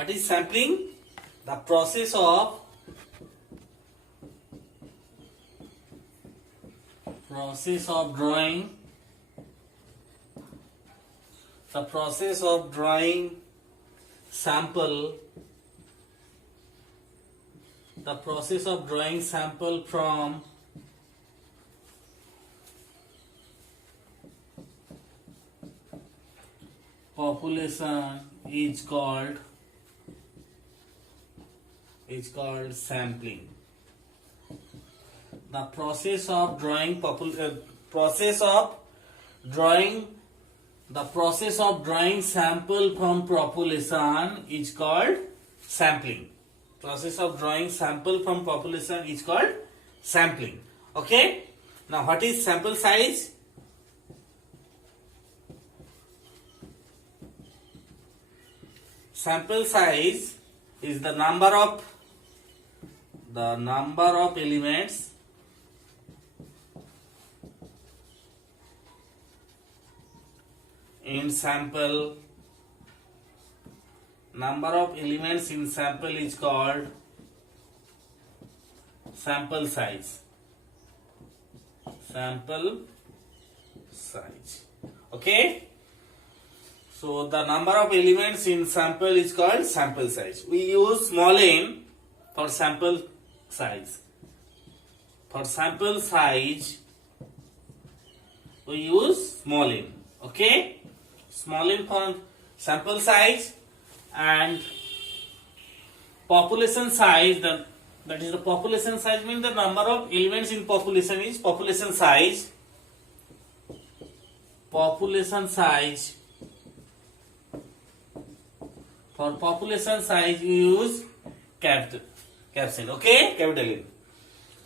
What is sampling? The process of drawing. The process of drawing sample. The process of drawing sample from population is called sampling. The process of drawing sample from population is called sampling. Process of drawing sample from population is called sampling. Okay. Now, what is sample size? Sample size is the number of elements in sample. Number of elements in sample is called sample size. Sample size. Okay. So the number of elements in sample is called sample size. We use small n for sample size. For sample size, we use small n. Okay. Small n for sample size, and population size. That is the population size means the number of elements in population is population size. Population size. For population size, you use capital okay, capital N.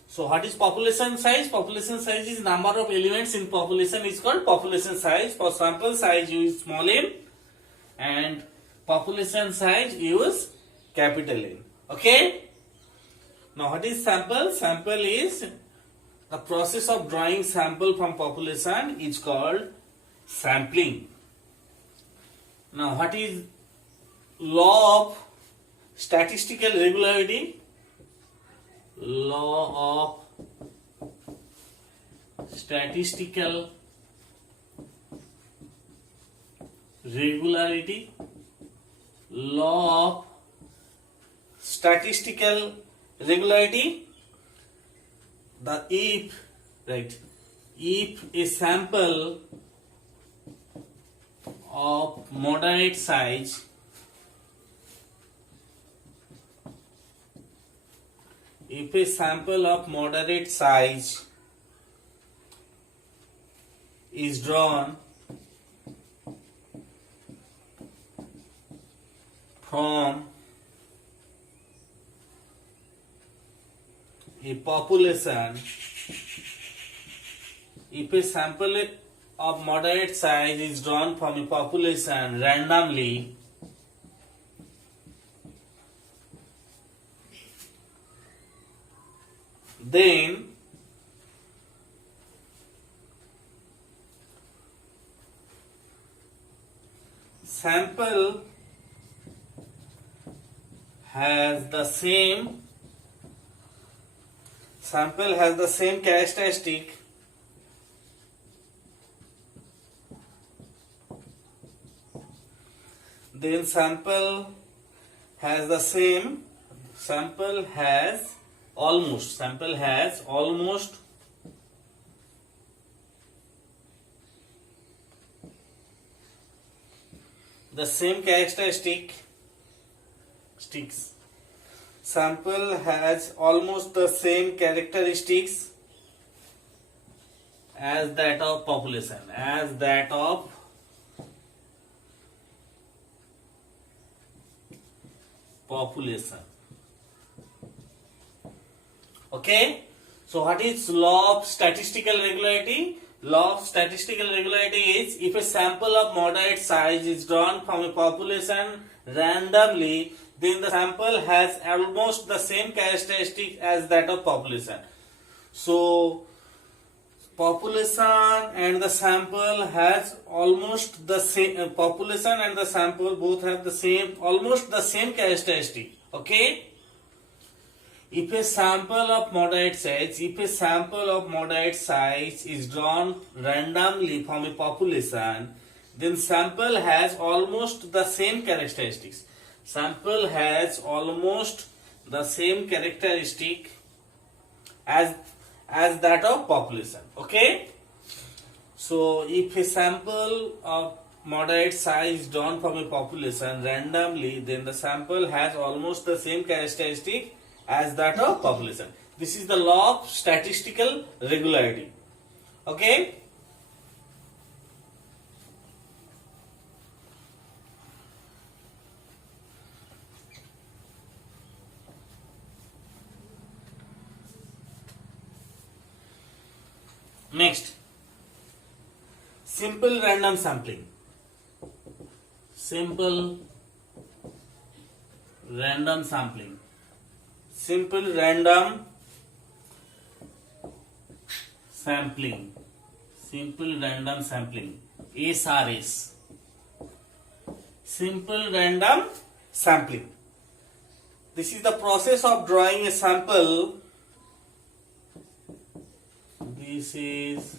So what is population size? Population size is number of elements in population is called population size. For sample size, you use small n, and population size use capital N. Okay. Now what is sample? Sample is the process of drawing sample from population is called sampling. Now what is law of statistical regularity? Law of statistical regularity. Law of statistical regularity. If a sample of moderate size is drawn from a population, if a sample of moderate size is drawn from a population randomly, then sample has the same characteristic then sample has almost the same characteristics. Sample has almost the same characteristics as that of population. Okay. So what is law of statistical regularity? Law of statistical regularity is if a sample of moderate size is drawn from a population randomly, then the sample has almost the same characteristic as that of population. So population and the sample has almost the same population and the sample both have the same almost the same characteristic. Okay, if a sample of moderate size is drawn randomly from a population, then sample has almost the same characteristics. Sample has almost the same characteristic as that of population. Okay, so if a sample of moderate size drawn from a population randomly, then the sample has almost the same characteristic as that of population. This is the law of statistical regularity. Okay, next, simple random sampling. Simple random sampling. Simple random sampling. Simple random sampling. SRS. Simple random sampling. This is the process of drawing a sample. This is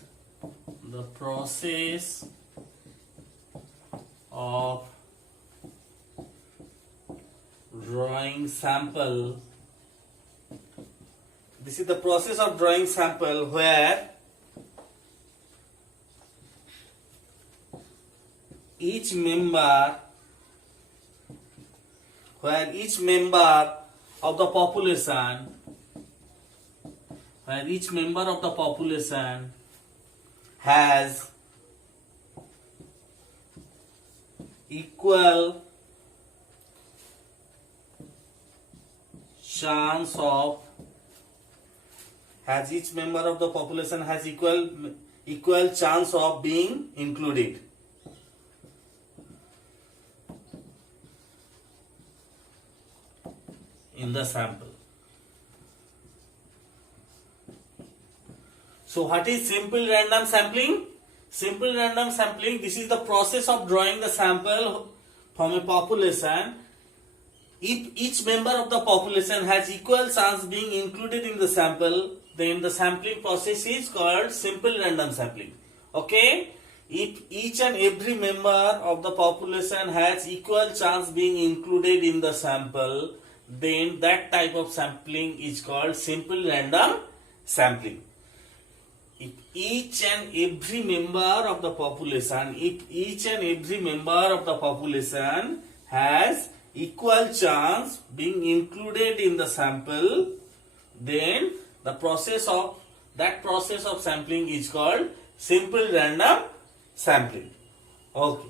the process of drawing sample. This is the process of drawing sample where each member of the population has equal chance of equal chance of being included in the sample. So what is simple random sampling? Simple random sampling, this is the process of drawing the sample from a population. If each member of the population has equal chance being included in the sample, then the sampling process is called simple random sampling. Okay? If each and every member of the population has equal chance being included in the sample, then that type of sampling is called simple random sampling. If each and every member of the population has equal chance being included in the sample, then the process of sampling is called simple random sampling. Okay.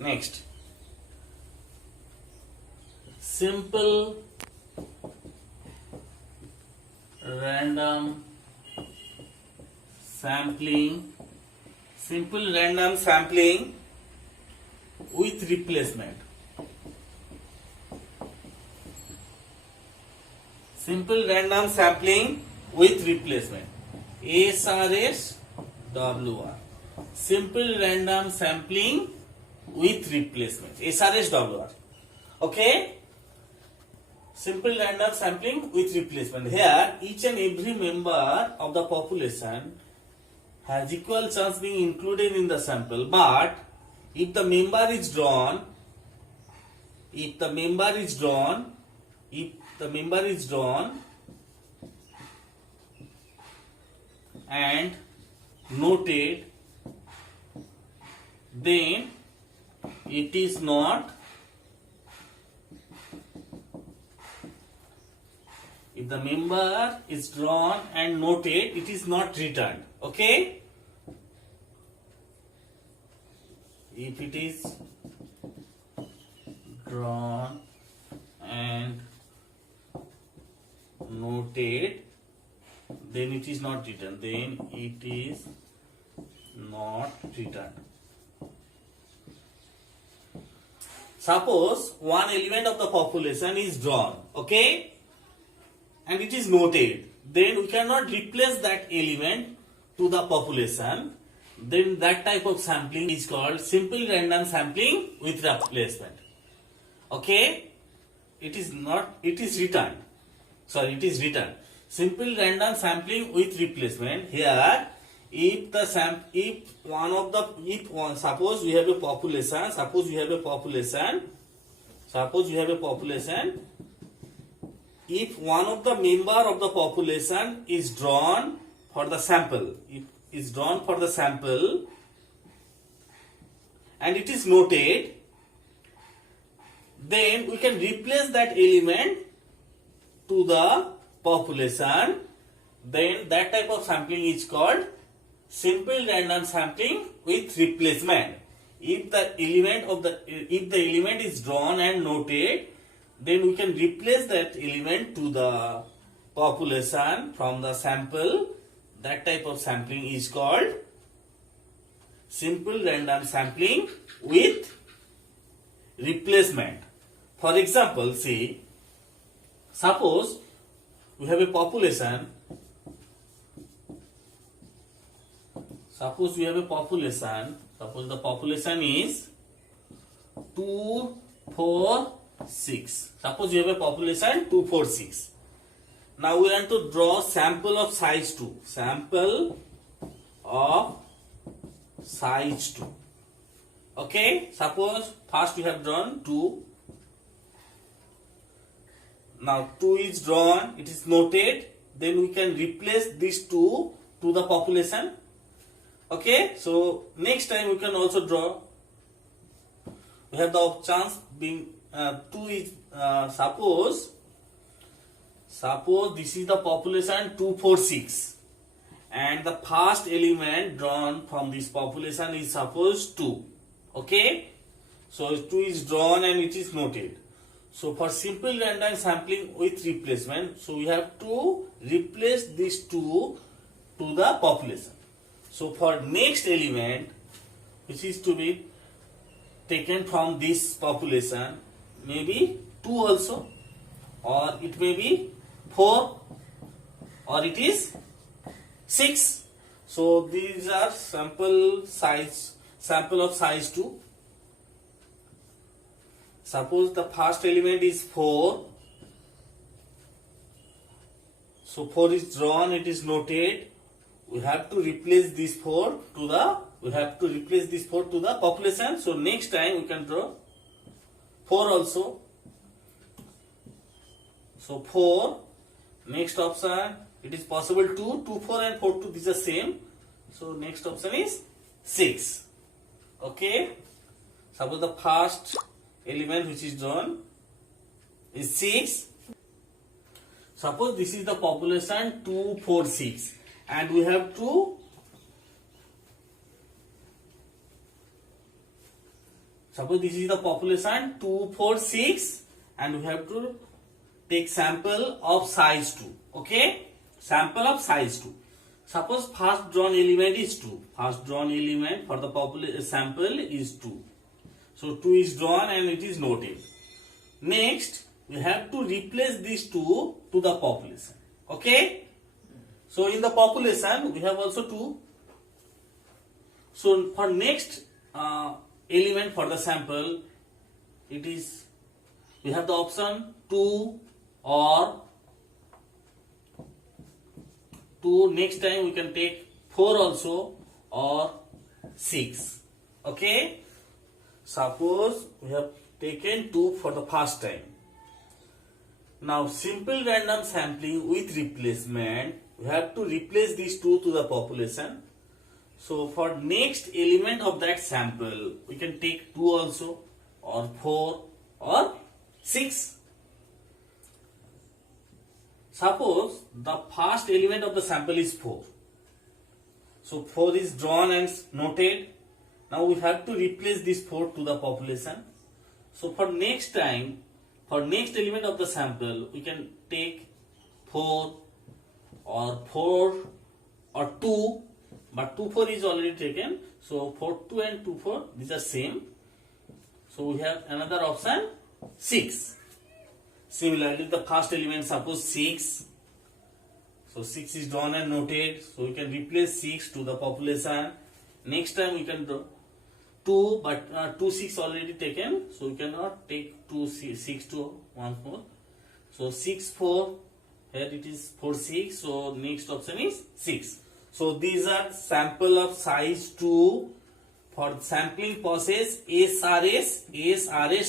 Next, simple random sampling. Simple random sampling with replacement. Simple random sampling with replacement. SRS WR. Simple random sampling with replacement. SRS WR. Okay? Simple random sampling with replacement. Here, each and every member of the population has equal chance being included in the sample, but if the member is drawn and noted, then it is not, if the member is drawn and noted, it is not returned. Okay? If it is drawn and noted, then it is not returned. Suppose one element of the population is drawn, okay, and it is noted. Then we cannot replace that element to the population. Then that type of sampling is called simple random sampling with replacement. Okay, it is not. It is written. Sorry, it is written. Simple random sampling with replacement. Here, if suppose we have a population. Suppose we have a population. If one of the member of the population is drawn for the sample, and it is noted, then we can replace that element to the population. Then that type of sampling is called simple random sampling with replacement. If the element is drawn and noted, then we can replace that element to the population from the sample. That type of sampling is called simple random sampling with replacement. For example, see, suppose we have a population. Suppose the population is 2, 4, 6. Suppose you have a population 2, 4, 6. Now we want to draw sample of size 2. Sample of size 2. Okay, suppose first we have drawn 2. Now 2 is drawn, it is noted. Then we can replace this 2 to the population. Okay, so next time we can also draw. We have the chance being 2 is suppose this is the population 2, 4, 6, and the first element drawn from this population is suppose 2. Okay, so 2 is drawn and it is noted. So for simple random sampling with replacement, so we have to replace this 2 to the population. So for next element, which is to be taken from this population, maybe 2 also, or it may be 4, or it is 6. So these are sample of size 2. Suppose the first element is 4. So 4 is drawn, it is noted. We have to replace this 4 to the population. So next time we can draw 4 also. So 4, next option, it is possible 2, 4 and 4, 2, these are same. So next option is 6. Okay. Suppose the first element which is drawn is 6. Suppose this is the population 2, 4, 6, and we have to suppose this is the population 2, 4, 6, and we have to take sample of size 2. Okay, sample of size 2. Suppose first drawn element is 2. First drawn element for the sample is 2. So 2 is drawn and it is noted. Next, we have to replace this 2 to the population. Okay. So in the population, we have also 2. So for next element for the sample, it is, we have the option 2 or 2. Next time we can take 4 also, or 6. Okay. Suppose we have taken 2 for the first time. Now simple random sampling with replacement, we have to replace these 2 to the population. So for next element of that sample, we can take 2 also, or 4 or 6. Suppose the first element of the sample is 4. So 4 is drawn and noted. Now we have to replace this 4 to the population. So for next time, for next element of the sample, we can take 4 or 2, but 2, 4 is already taken. So 4, 2 and 2, 4, these are same. So we have another option 6. Similarly, the first element, suppose 6. So 6 is drawn and noted. So we can replace 6 to the population. Next time we can draw 2, but 2 6 already taken. So we cannot take 2 6 to once more. So 6 4. Here it is 4 6. So next option is 6. So these are sample of size 2 for sampling process SRS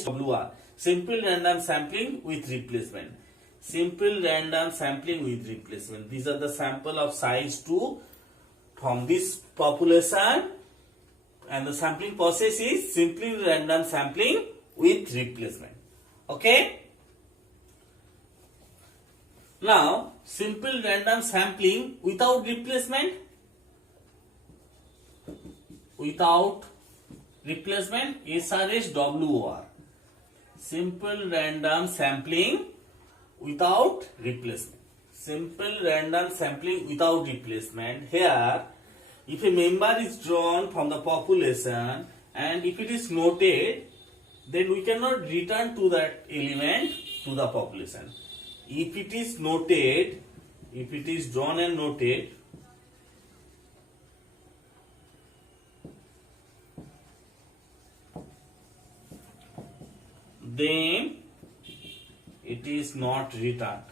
WR. Simple random sampling with replacement. Simple random sampling with replacement. These are the sample of size 2 from this population, and the sampling process is simply random sampling with replacement. Okay. Now, simple random sampling without replacement. Without replacement, SRS WR. Simple random sampling without replacement. Simple random sampling without replacement. Here, if a member is drawn from the population and if it is noted, then we cannot return to that element to the population. If it is noted, if it is drawn and noted, then it is not returned.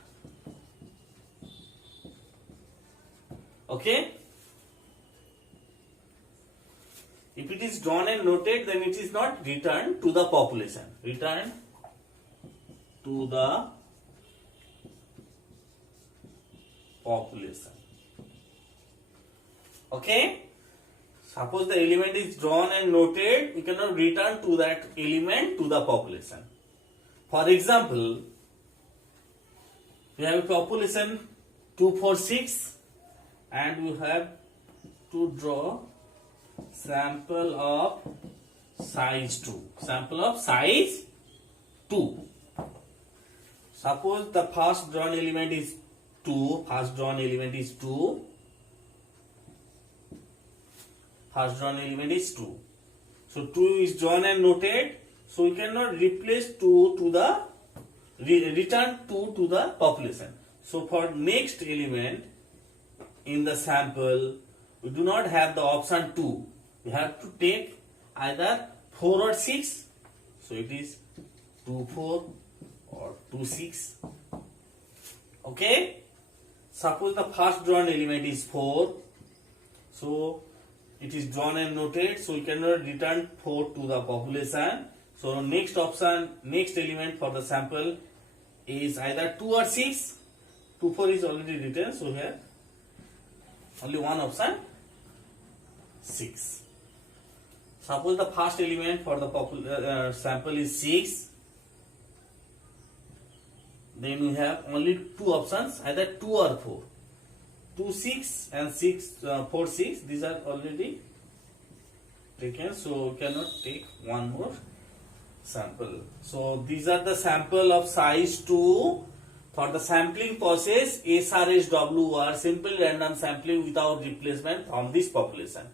Okay? If it is drawn and noted, then it is not returned to the population. Returned to the population. Okay? Suppose the element is drawn and noted, we cannot return to that element to the population. For example, we have a population 246 and we have to draw sample of size 2. Sample of size 2. Suppose the first drawn element is 2. First drawn element is 2. First drawn element is 2. So 2 is drawn and noted. So we cannot replace 2 to the return 2 to the population. So for next element in the sample, we do not have the option 2. We have to take either 4 or 6. So it is 2 4 or 2 6. Okay. Suppose the first drawn element is 4. So it is drawn and noted. So we cannot return 4 to the population. So next option, next element for the sample is either 2 or 6. 2 4 is already written. So here only one option 6. Suppose the first element for the sample is 6. Then we have only two options, either 2 or 4. 2 6 and 4 6. These are already taken. So we cannot take one more sample. So these are the sample of size 2 for the sampling process SRSWR, simple random sampling without replacement from this population.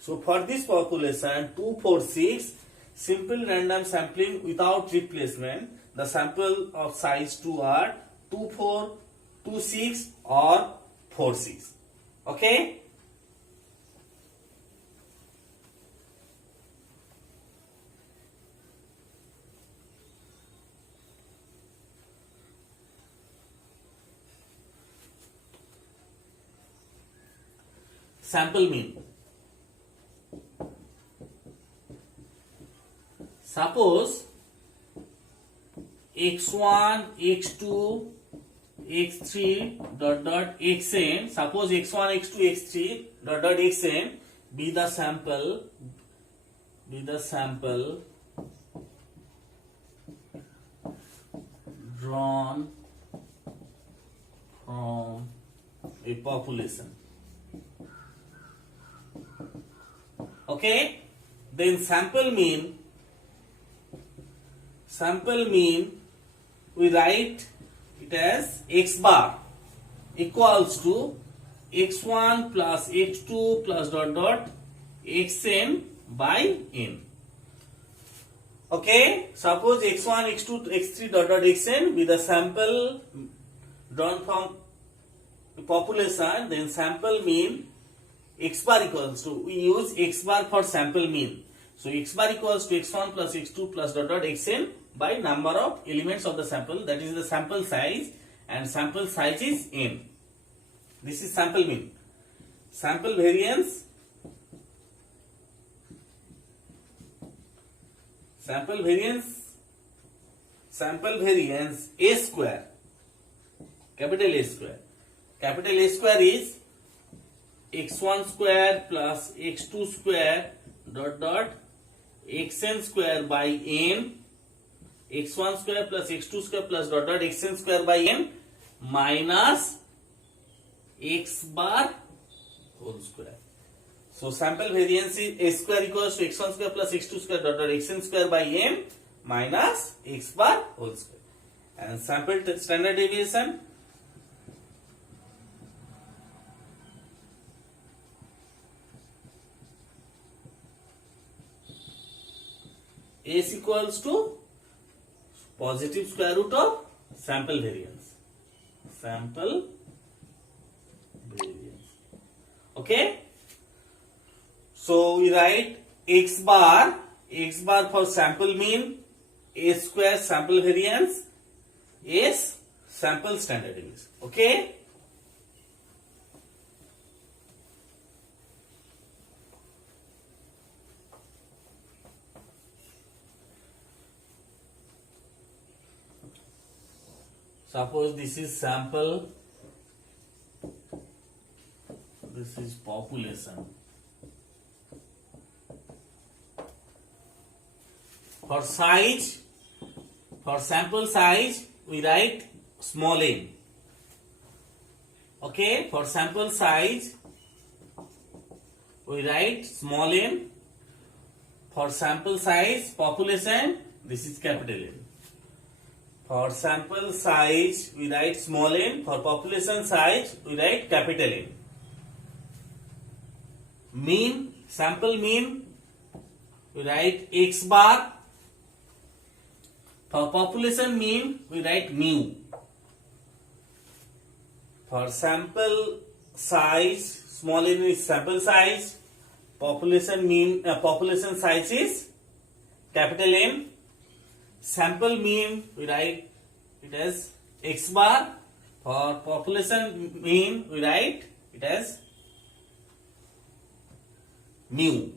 So for this population 246, simple random sampling without replacement, the sample of size 2 are 2 4, 2 6 or 4 6. Okay? Sample mean. Suppose x1, x2, x3 dot dot xn. Suppose x1, x2, x3 dot dot xn be the sample drawn from a population. Okay, then sample mean we write it as x bar equals to x1 plus x2 plus dot dot xn by n. Okay, suppose x1, x2, x3 dot dot xn with the sample drawn from population, then sample mean x bar equals to, we use x bar for sample mean. So x bar equals to x1 plus x2 plus dot dot xn by number of elements of the sample, that is the sample size, and sample size is n. This is sample mean. Sample variance, sample variance a square, capital A square. Capital A square is x1 square plus x2 square dot dot xn square by n, x1 square plus x2 square plus dot dot xn square by n minus x bar whole square. So sample variance is a square equals to x1 square plus x2 square dot dot xn square by n minus x bar whole square. And sample standard deviation, S equals to positive square root of sample variance. Sample variance. Okay. So we write x bar for sample mean, a square sample variance, S sample standard deviation. Okay. Suppose this is sample, this is population. For size, for sample size, we write small n. Okay, for sample size, we write small n. For sample size, population, this is capital N. For sample size, we write small n. For population size, we write capital N. Mean, sample mean, we write x bar. For population mean, we write mu. For sample size, small n is sample size. Population mean, population size is capital N. Sample mean, we write it as x bar. For population mean, we write it as mu.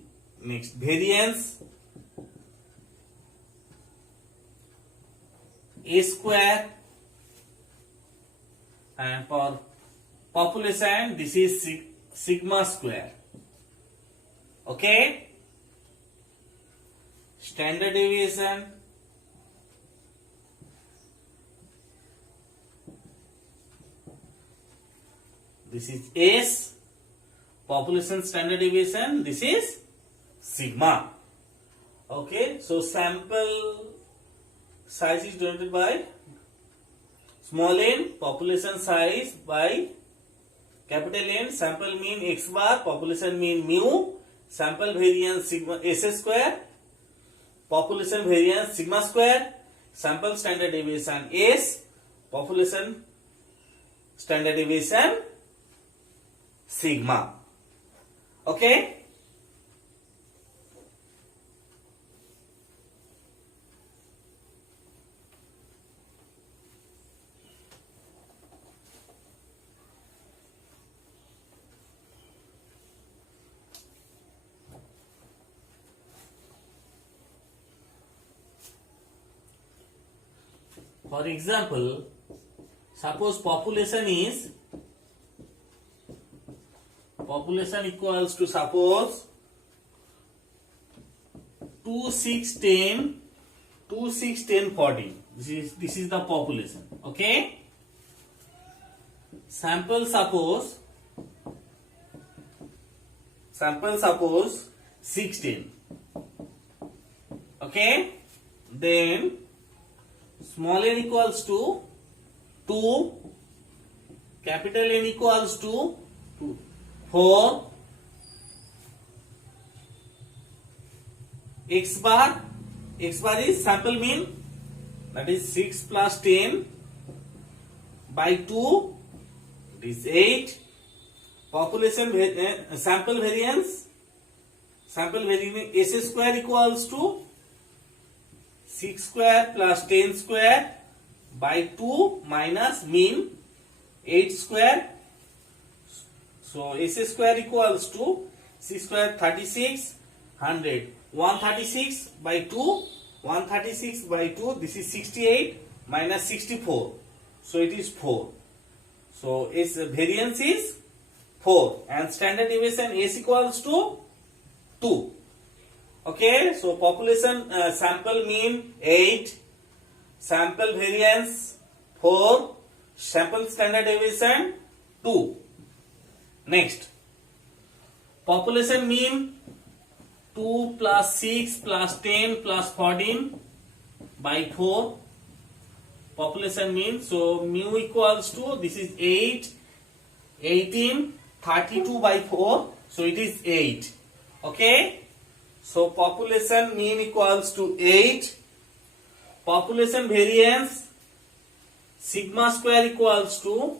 Next, variance, a square, and for population this is sigma square. Okay. Standard deviation, this is S. Population standard deviation, this is sigma. Okay, so sample size is denoted by small n, population size by capital N, sample mean x bar, population mean mu, sample variance sigma S square, population variance sigma square, sample standard deviation S, population standard deviation sigma. Okay. For example, suppose population equals to, suppose 2, 6, 10, 2, 6, 10, 14. This is the population. Okay. Sample suppose 6, 10. Okay. Then small n equals to 2, capital N equals to 4, x bar X bar is sample mean, that is 6 plus 10 by 2, it is 8. Population sample variance S square equals to 6 square plus 10 square by 2 minus mean 8 square. So S square equals to 6 square 36, 100, 136 by 2, 136 by 2, this is 68 minus 64, so it is 4. So its variance is 4 and standard deviation S equals to 2. Okay, so population sample mean 8, sample variance 4, sample standard deviation 2. Next, population mean 2 plus 6 plus 10 plus 14 by 4. Population mean, so mu equals to, this is 8, 18, 32 by 4, so it is 8. Okay, so population mean equals to 8. Population variance sigma square equals to,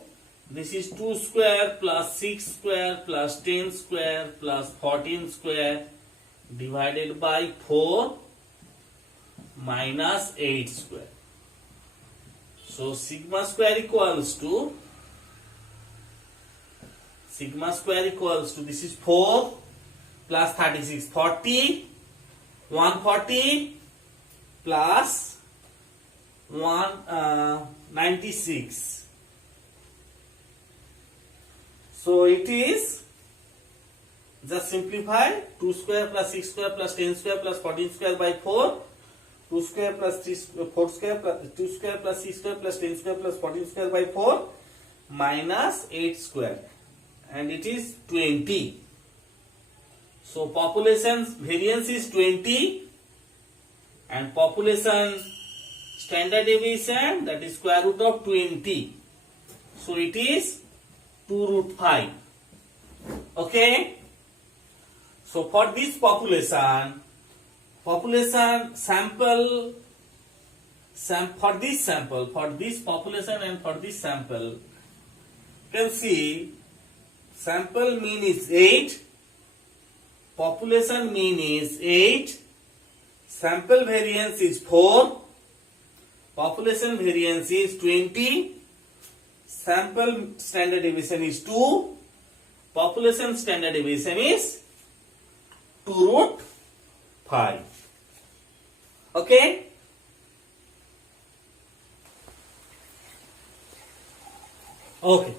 this is 2 square plus 6 square plus 10 square plus 14 square divided by 4 minus 8 square. So sigma square equals to, this is 4 plus 36, 40, 140 plus 196. So it is, just simplify, 2 square plus 6 square plus 10 square plus 14 square by 4, 2 square plus 4 square plus 2 square plus 6 square plus 10 square plus 14 square by 4 minus 8 square, and it is 20. So population variance is 20 and population standard deviation, that is square root of 20. So it is 2 root 5. Okay. So for this population sample, for this population and for this sample, you can see sample mean is 8, population mean is 8, sample variance is 4, population variance is 20, sample standard deviation is 2, population standard deviation is 2 root 5. Okay. Okay.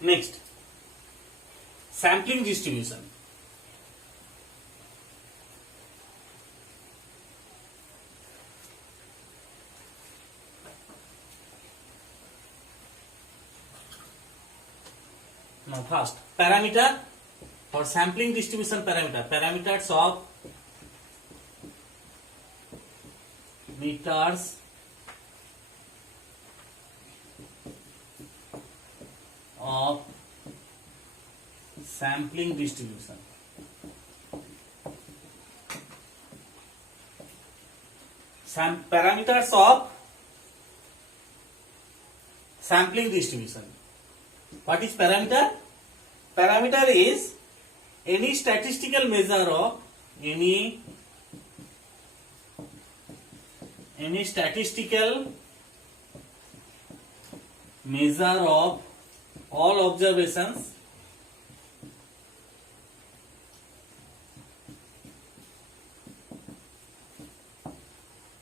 Next, sampling distribution. Now first, parameter for sampling distribution parameter. Parameters of meters of sampling distribution. Parameters of sampling distribution. What is parameter? Parameter is any statistical measure of any statistical measure of all observations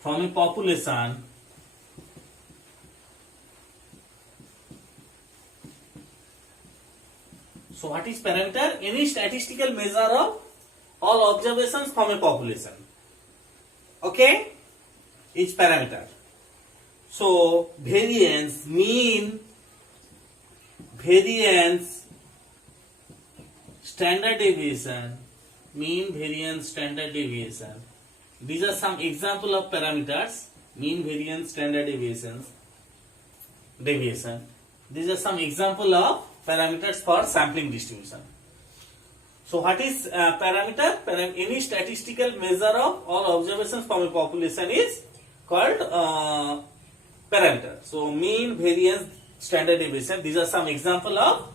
from a population So what is parameter? Any statistical measure of all observations from a population. Okay? Is parameter. So variance, mean, variance, standard deviation, mean, variance, standard deviation. These are some example of parameters. Mean, variance, standard deviation. These are some example of parameters for sampling distribution. So what is parameter? Any statistical measure of all observations from a population is called parameter. So mean, variance, standard deviation. These are some example of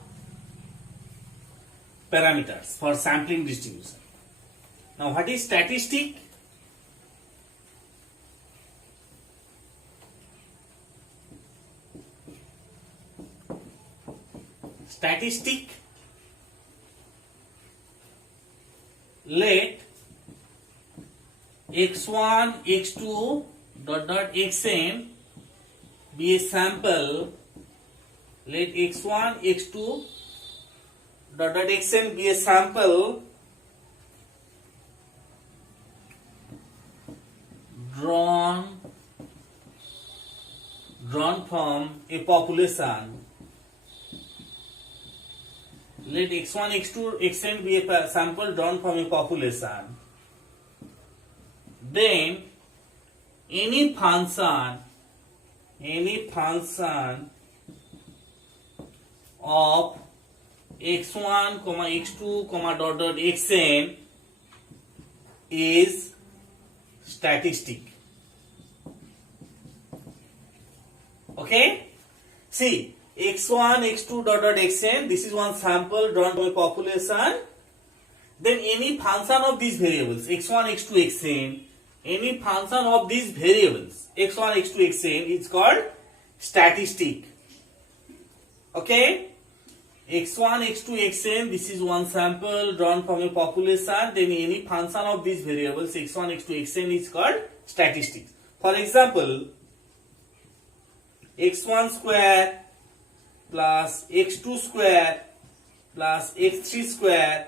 parameters for sampling distribution. Now what is statistic? Statistic, let x1 x2 dot dot xn be a sample. Let x1 x2 dot dot xn be a sample drawn from a population. Let x1 x2 xn be a sample drawn from a population. Then any function of x1 x2 dot dot xn is statistic. Okay, see, x1 x2 dot dot xn, this is one sample drawn from a population. Then any function of these variables x1 x2 xn, any function of these variables x1 x2 xn is called statistic. Okay, x1 x2 xn, this is one sample drawn from a population. Then any function of these variables x1 x2 xn is called statistic. For example, x1 square plus x2 square plus x3 square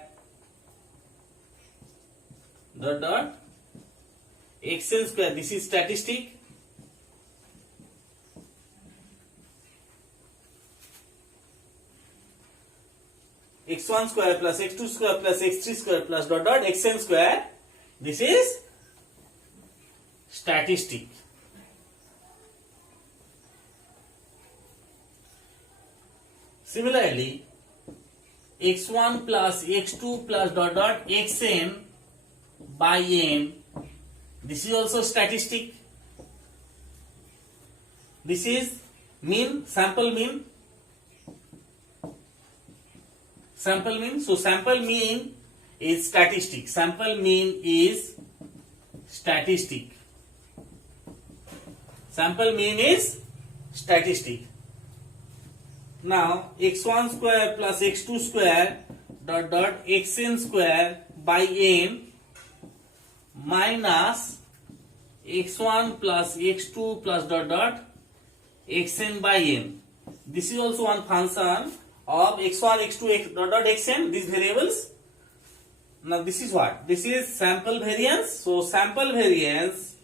dot dot xn square, this is statistic. x1 square plus x2 square plus x3 square plus dot dot xn square, this is statistic. Similarly, x1 plus x2 plus dot dot xn by n, this is also statistic. This is mean, sample mean. Sample mean. So sample mean is statistic. Sample mean is statistic. Sample mean is statistic. Now x1 square plus x2 square dot dot xn square by n minus x1 plus x2 plus dot dot xn by n. This is also one function of x1 x2 dot dot xn, these variables. Now this is what? This is sample variance. So sample variance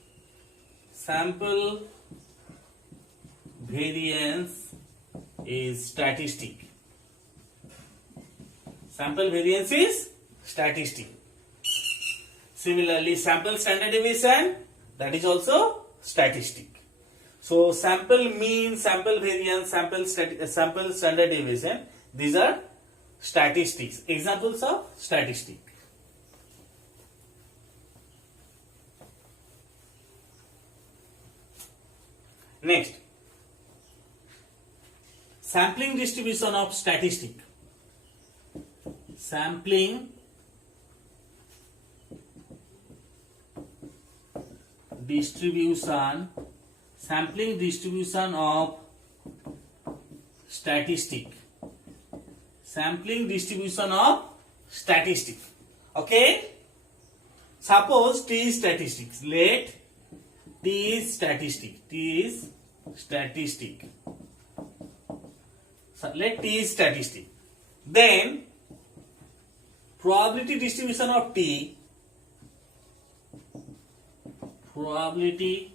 is statistic. Sample variance is statistic. Similarly, sample standard deviation, that is also statistic. So sample mean, sample variance, sample standard deviation, these are statistics. Examples of statistic. Next, sampling distribution of statistic. Sampling distribution of statistic. Sampling distribution of statistic. Okay, suppose T is statistics. Let T is statistic. T is statistic. So let T is statistic. Then probability distribution of T. Probability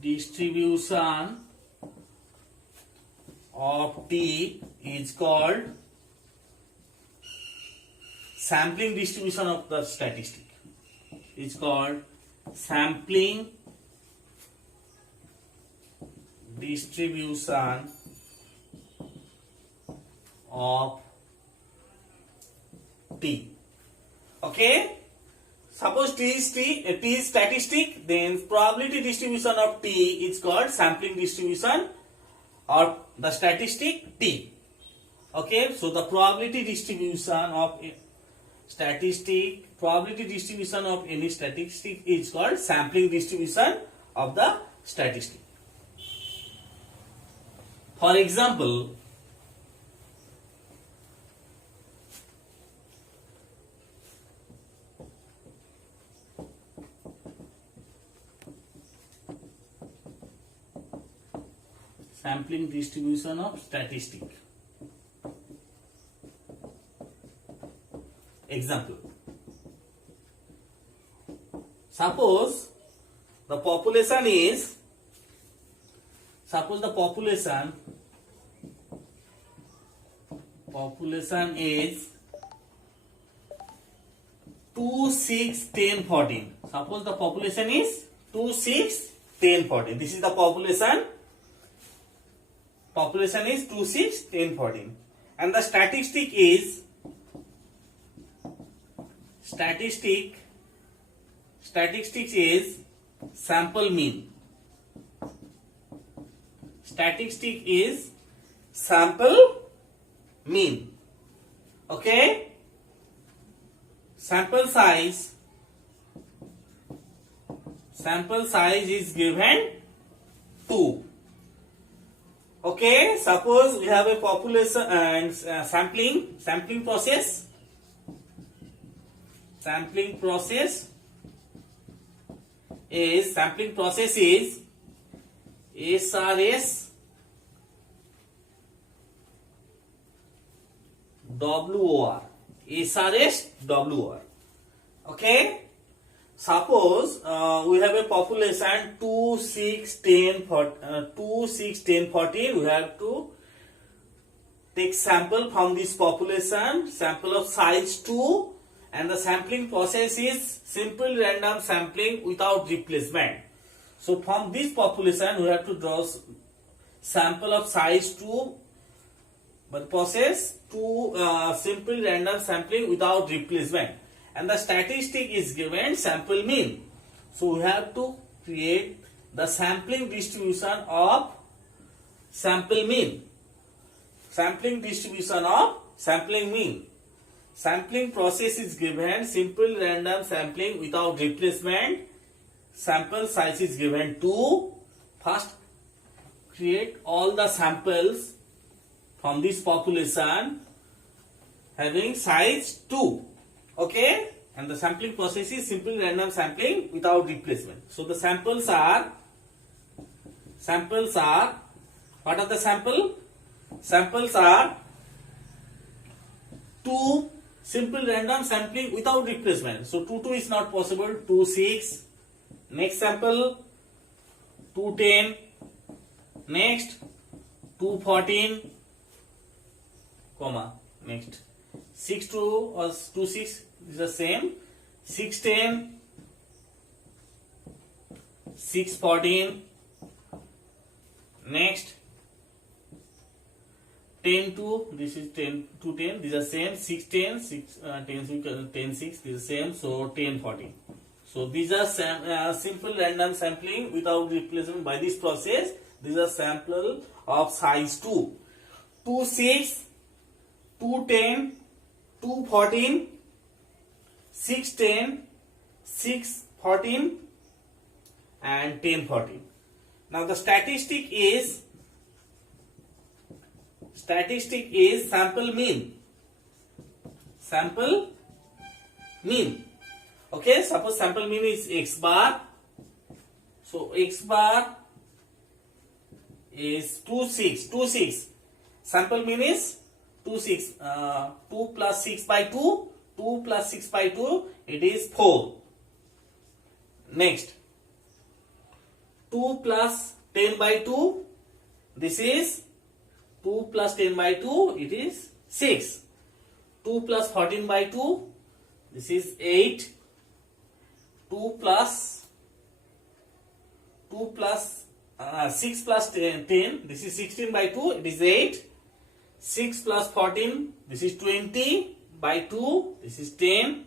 distribution of T is called sampling distribution of the statistic. It's called sampling distribution of T. Okay. Suppose T is statistic, then probability distribution of T is called sampling distribution or the statistic T. Okay, so the probability distribution of any statistic is called sampling distribution of the statistic. For example, sampling distribution of statistic. Example. Suppose the population is 2, 6, 10, 14. Suppose the population is 2, 6, 10, 14. This is the population. Population is 2, 6, 10, 14. And the statistics is sample mean. Statistic is sample mean. Okay. Sample size is given 2. Okay, suppose we have a population and sampling process. Sampling process is SRS WOR. Okay. Suppose we have a population 2, 6, 10, 14. We have to take sample from this population, sample of size 2, and the sampling process is simple random sampling without replacement. So from this population we have to draw sample of size 2, but process to simple random sampling without replacement. And the statistic is given sample mean. So we have to create the sampling distribution of sample mean. Sampling distribution of sampling mean. Sampling process is given simple random sampling without replacement. Sample size is given 2. First create all the samples from this population having size 2. Okay, and the sampling process is simple random sampling without replacement. So the samples are what are the sample? Samples are 2 simple random sampling without replacement. So 2 is not possible. 2, 6. Next sample 2, 10. Next 2, 14. Comma. Next 6, 2 or 2, 6 is the same. 6, 10. 6, 14. Next 10, 2. This is 10 to 10. These are same. 6, 10. 6, 10, 6. This is same. So 10, 14. So these are simple random sampling without replacement by this process. These are sample of size 2. 2, 6. 2, 10. 2, 14. 6, 10. 6, 14. And 10, 14. Now the statistic is sample mean. Sample mean. Okay, suppose sample mean is x bar. So x bar is 2, 6. 2, 6. Sample mean is 2, 6. 2 plus 6 by 2. 2 plus 6 by 2. It is 4. Next. 2 plus 10 by 2. This is 2 plus 10 by 2. It is 6. 2 plus 14 by 2. This is 8. 2 plus 6 plus 10. This is 16 by 2. It is 8. 6 plus 14. This is 20. by 2, this is 10.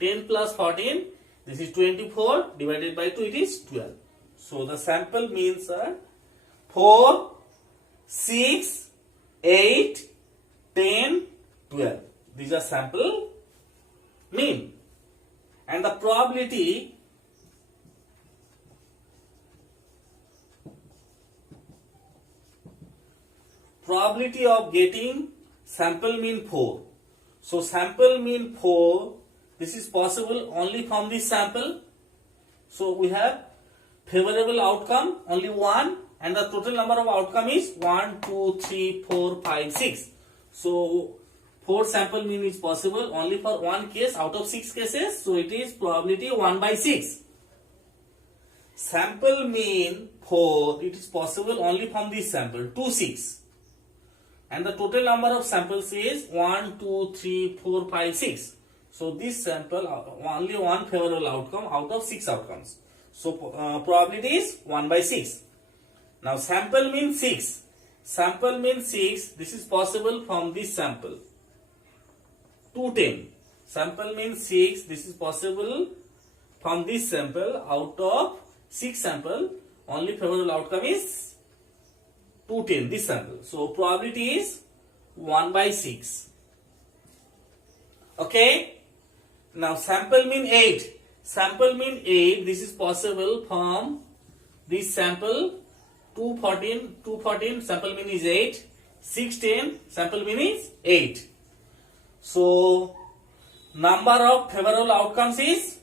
10 plus 14, this is 24, divided by 2, it is 12. So the sample means are 4, 6, 8, 10, 12. These are sample mean. And the probability of getting sample mean 4. So sample mean 4, this is possible only from this sample. So we have favorable outcome only 1, and the total number of outcome is 1, 2, 3, 4, 5, 6. So 4 sample mean is possible only for one case out of 6 cases. So it is probability 1 by 6. Sample mean 4, it is possible only from this sample 2, 6. And the total number of samples is 1, 2, 3, 4, 5, 6. So this sample only one favorable outcome out of 6 outcomes. So probability is 1 by 6. Now sample mean 6. Sample mean 6. This is possible from this sample 210. Sample means 6. This is possible from this sample out of 6 sample. Only favorable outcome is 210. This sample. So probability is 1 by 6. Okay. Now sample mean 8. Sample mean 8. This is possible from this sample 214 sample mean is 8. 610 sample mean is 8. So number of favorable outcomes is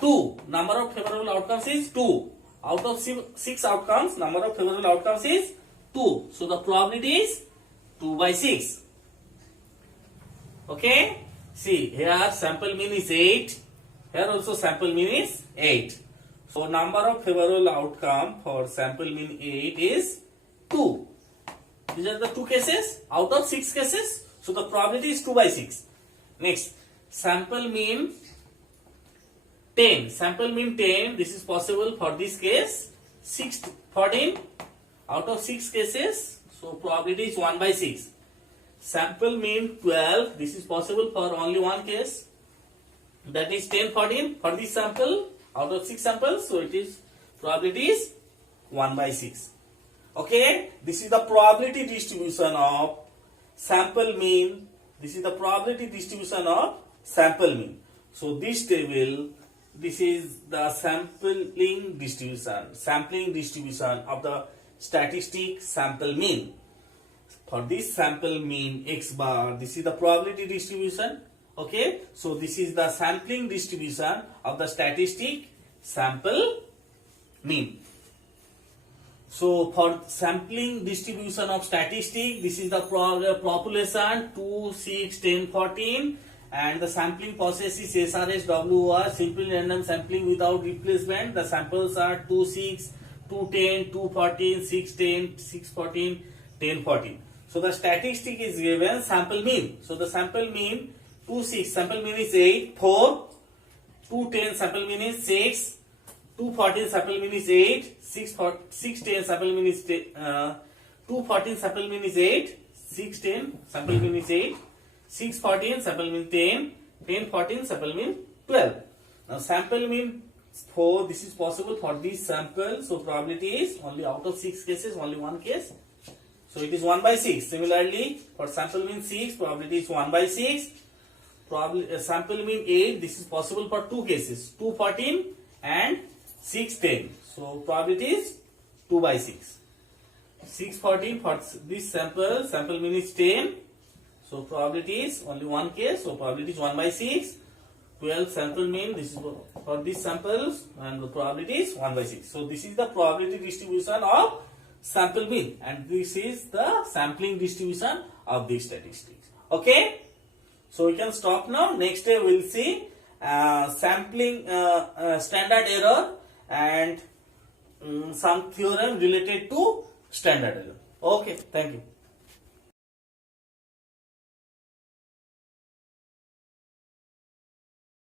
2. Number of favorable outcomes is 2. Out of 6 outcomes, number of favorable outcomes is 2. So the probability is 2 by 6. Okay. See here sample mean is 8. Here also sample mean is 8. So number of favorable outcome for sample mean 8 is 2. These are the 2 cases out of 6 cases. So the probability is 2 by 6. Next, sample mean 10. Sample mean 10. This is possible for this case 14 out of 6 cases. So probability is 1 by 6. Sample mean 12. This is possible for only one case. That is 10, 14 for this sample out of 6 samples. So it is probability is 1 by 6. Okay. This is the probability distribution of sample mean. This is the probability distribution of sample mean. So this table, this is the sampling distribution of the statistic sample mean. For this sample mean x bar, this is the probability distribution. Okay, so this is the sampling distribution of the statistic sample mean. So for sampling distribution of statistic, this is the population 2, 6, 10, 14, and the sampling process is SRS WR, simple random sampling without replacement. The samples are 2, 6, 2, 10, 2, 14, 6, 10, 6, 14, 10, 14. So the statistic is given sample mean. So the sample mean 2, 6 sample mean is 8, 4, 2, 10 sample mean is 6, 2, 14 sample mean is 8, 6, 10 sample mean is 2, 14 sample mean is 8, 6, 10 sample mean is 8, 6, 14 sample mean 10, 10, 14 sample mean 12. Now sample mean 4, this is possible for this sample. So probability is only out of 6 cases, only one case. So it is 1 by 6. Similarly, for sample mean 6, probability is 1 by 6. Sample mean 8, this is possible for 2 cases, 2, 14 and 6, 10. So probability is 2 by 6. 6, 14 for this sample mean is 10. So probability is only one case, so probability is 1 by 6. 12 sample mean, this is for these samples, and the probability is 1 by 6. So this is the probability distribution of sample mean, and this is the sampling distribution of these statistics. Okay, so we can stop now. Next day we will see sampling standard error and some theorem related to standard error. Okay, thank you.